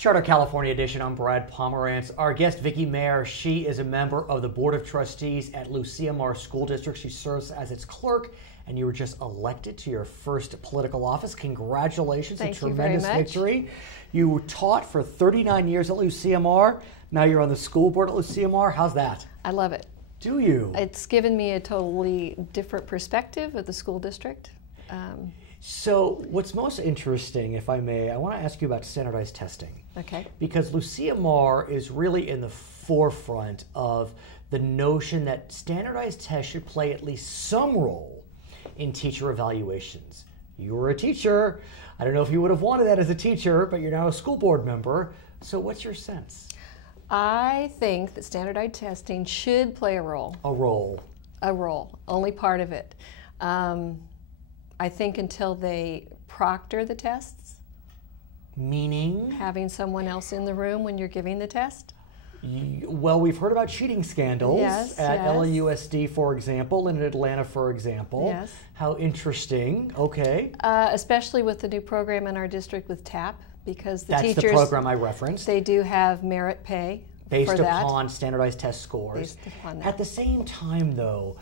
Charter California edition. I'm Brad Pomerantz. Our guest, Vicki Meagher, she is a member of the Board of Trustees at Lucia School District. She serves as its clerk, and you were just elected to your first political office. Congratulations. Thank a tremendous you very much. victory. You taught for 39 years at Lucia. Now you're on the school board at Lucia. How's that? I love it. Do you? It's given me a totally different perspective of the school district. So what's most interesting, if I may, I want to ask you about standardized testing. Okay. Because Lucia is really in the forefront of the notion that standardized tests should play at least some role in teacher evaluations. You were a teacher. I don't know if you would have wanted that as a teacher, but you're now a school board member. So what's your sense? I think that standardized testing should play a role. A role. A role. Only part of it. I think until they proctor the tests. Meaning? Having someone else in the room when you're giving the test. Well, we've heard about cheating scandals yes, at yes. LAUSD, for example, and in Atlanta, for example. Yes. How interesting. Okay. Especially with the new program in our district with TAP, because the That's teachers, the program I referenced. They do have merit pay based for that. upon standardized test scores. Based upon that. At the same time, though,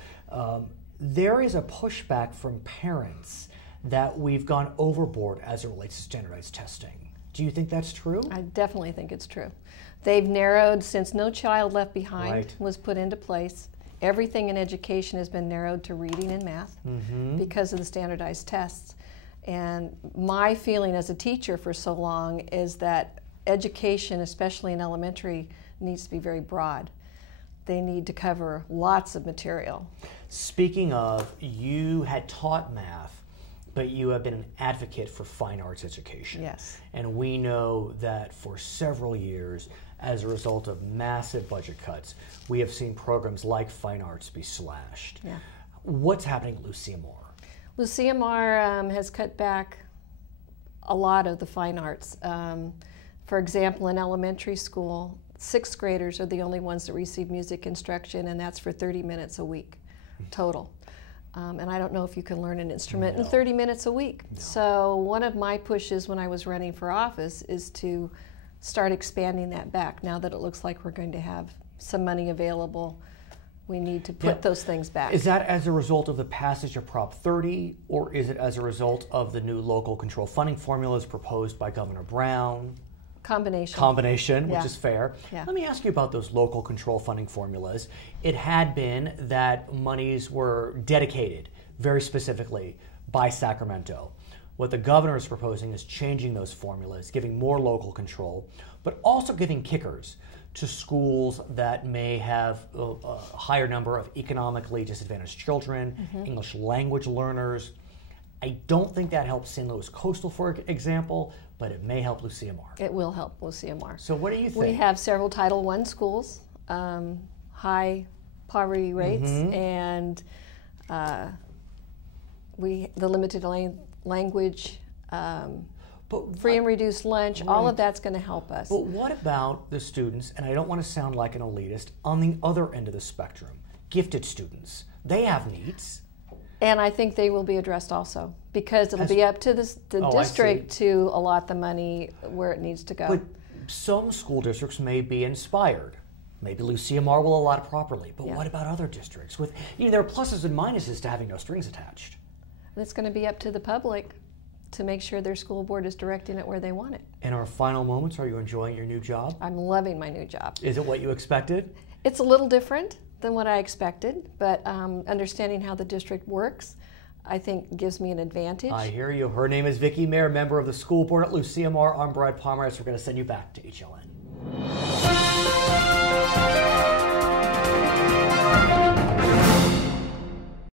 there is a pushback from parents that we've gone overboard as it relates to standardized testing. Do you think that's true? I definitely think it's true. They've narrowed, since No Child Left Behind Right. was put into place, everything in education has been narrowed to reading and math because of the standardized tests. And my feeling as a teacher for so long is that education, especially in elementary, needs to be very broad. They need to cover lots of material. Speaking of, you had taught math, but you have been an advocate for fine arts education. Yes. And we know that for several years, as a result of massive budget cuts, we have seen programs like fine arts be slashed. Yeah. What's happening at Lucia? Lucia has cut back a lot of the fine arts. For example, in elementary school, 6th graders are the only ones that receive music instruction, and that's for 30 minutes a week total. And I don't know if you can learn an instrument in 30 minutes a week. No. So one of my pushes when I was running for office is to start expanding that back. Now that it looks like we're going to have some money available, we need to put those things back. Is that as a result of the passage of Prop 30, or is it as a result of the new local control funding formulas proposed by Governor Brown? Combination, which is fair. Yeah. Let me ask you about those local control funding formulas. It had been that monies were dedicated very specifically by Sacramento. What the governor is proposing is changing those formulas, giving more local control, but also giving kickers to schools that may have a higher number of economically disadvantaged children, English language learners. I don't think that helps St. Louis Coastal, for example, but it may help Lucia. It will help Lucia. So what do you think? We have several Title I schools, high poverty rates, and the limited language, free and reduced lunch, all of that's going to help us. But what about the students, and I don't want to sound like an elitist, on the other end of the spectrum, gifted students? They have needs. And I think they will be addressed also, because it'll be up to the district to allot the money where it needs to go. But some school districts may be inspired. Maybe Lucia will allot it properly. But what about other districts? There are pluses and minuses to having no strings attached. It's going to be up to the public to make sure their school board is directing it where they want it. In our final moments, are you enjoying your new job? I'm loving my new job. Is it what you expected? It's a little different than what I expected, but understanding how the district works, I think gives me an advantage. I hear you. Her name is Vicki Meagher, member of the school board at Lucia. I'm Brad Pomerantz. We're going to send you back to HLN.